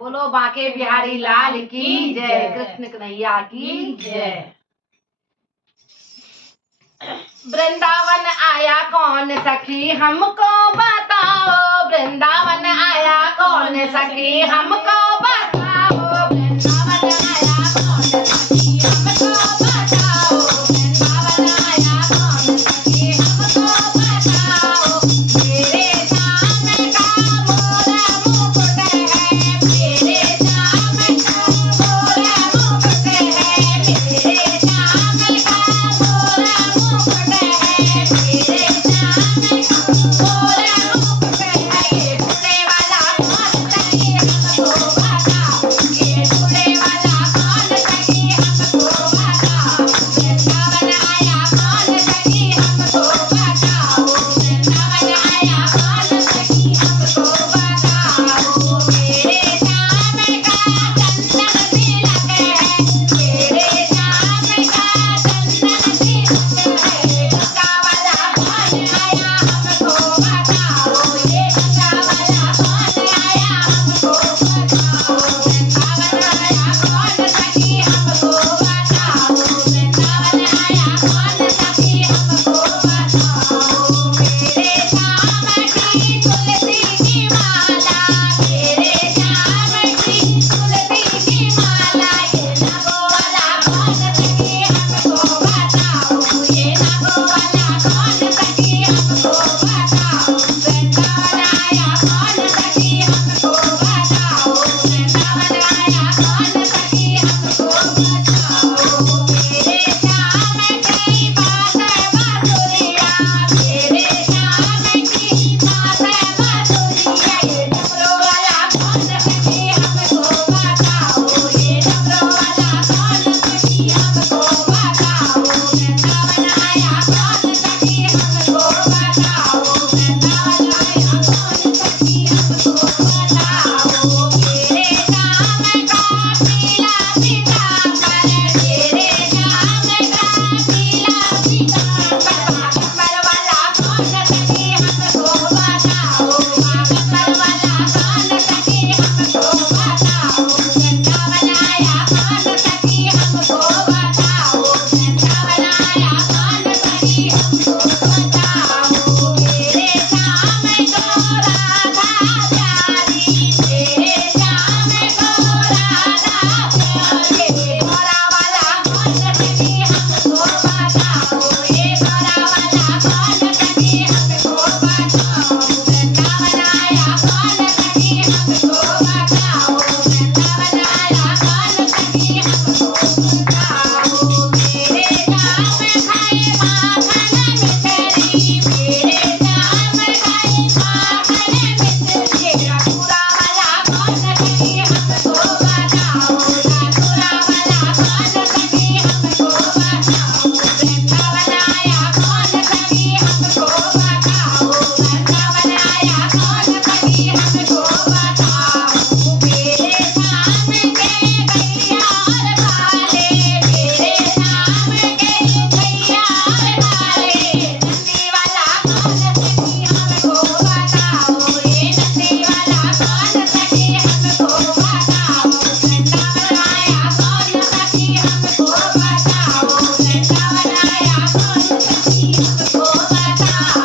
बोलो बांके बिहारी लाल की जय, कृष्ण कन्हैया की जय। वृंदावन आया कौन सखी हमको बताओ, वृंदावन आया कौन सखी हमको बताओ, वृंदावन आया कौन सखी हमको बताओ, वृंदावन आया कौन सखी हमको बताओ। मेरे श्याम का मोरा मुकुट है, मेरे श्याम का मोरा मुकुट है, मेरे श्याम का मोरा मुकुट है, मेरे श्याम का मोरा मुकुट है। ये झूले वाला कौन सखी हमको बताओ, ये झूले वाला कौन सखी हमको बताओ, वृंदावन आया कौन सखी हमको बताओ, वृंदावन आया कौन सखी हमको बताओ। मेरे श्याम का चंदन तिलक है, मेरे श्याम का चंदन तिलक है। गंगा वाला कौन आया हमको बताओ, ये गंगा वाला कौन आया हमको बताओ, वृंदावन आया कौन सखी हमको बताओ, वृंदावन आया कौन सखी हमको बताओ। मेरे श्याम की तुलसी की माला, मेरे श्याम की तुलसी की माला, ये नागो वाला कौन सखी हमको बताओ, ये नागो वाला कौन सखी हमको बताओ, वृंदावन आया कौन सखी हमको बताओ, वृंदावन आया कौन सखी हमको बताओ। मेरे श्याम की बात बांसुरिया, मेरे श्याम की बात बांसुरिया, ये डमरू वाला कौन सखी हमको बताओ, ये डमरू वाला कौन सखी हमको बताओ, वृंदावन आया कौन सखी हमको बताओ, वृंदावन आया कौन सखी हमको बताओ। मेरे श्याम का पीला पीतांबर, मेरे श्याम का पीला पीतांबर, बागंबर वाला कौन सखी हमको बताओ, बागंबर वाला कौन सखी हमको बताओ, वृंदावन आया कौन सखी हमको बताओ, वृंदावन आया कौन सखी हमको बताओ। मेरे श्याम को राधा प्यारी, मेरे श्याम को राधा प्यारी, गोरा वाला कौन सखी हमको बताओ, ये गोरा वाला कौन सखी हमको बताओ, वृंदावन आया कौन सखी हमको बताओ, वृंदावन आया कौन सखी हमको बताओ। मेरे श्याम खाए माखन मिश्री, मेरे श्याम खाए माखन मिश्री, रघुरा वाला कौन सखी हमको बताओ, रघुरा वाला कौन सखी हमको बताओ, वृंदावन आया कौन सखी हमको बताओ, वृंदावन आया कौन सखी हमको बताओ। मेरे श्याम के गैया और काले, मेरे श्याम के गैया और काले, नंदी वाला कौन सखी हमको बताओ, ये नंदी वाला कौन सखी हमको बताओ, वृंदावन आया कौन सखी हमको बताओ, वृंदावन आया कौन सखी हमको बताओ।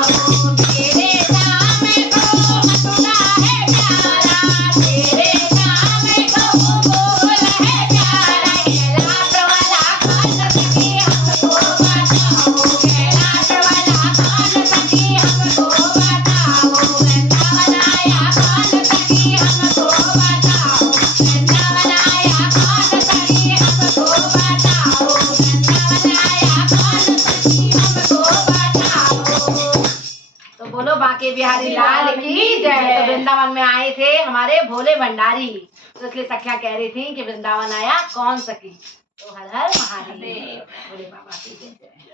मेरे श्याम को मथुरा है प्यारा, मेरे श्याम को गोकुल है प्यारा, कैलाश वाला कौन सखी हमको बताओ, कैलाश वाला कौन सखी हमको बताओ, वृंदावन आया कौन सखी हमको बताओ, वृंदावन आया कौन सखी हमको बताओ, वृंदावन आया कौन सखी हमको बताओ। तो बोलो बांके बिहारी लाल की जय। तो वृंदावन में आए थे हमारे भोले भंडारी, तो इसलिए सखिया कह रही थी कि वृंदावन आया कौन सखी। तो हर हर महादेव, भोले बाबा की जय।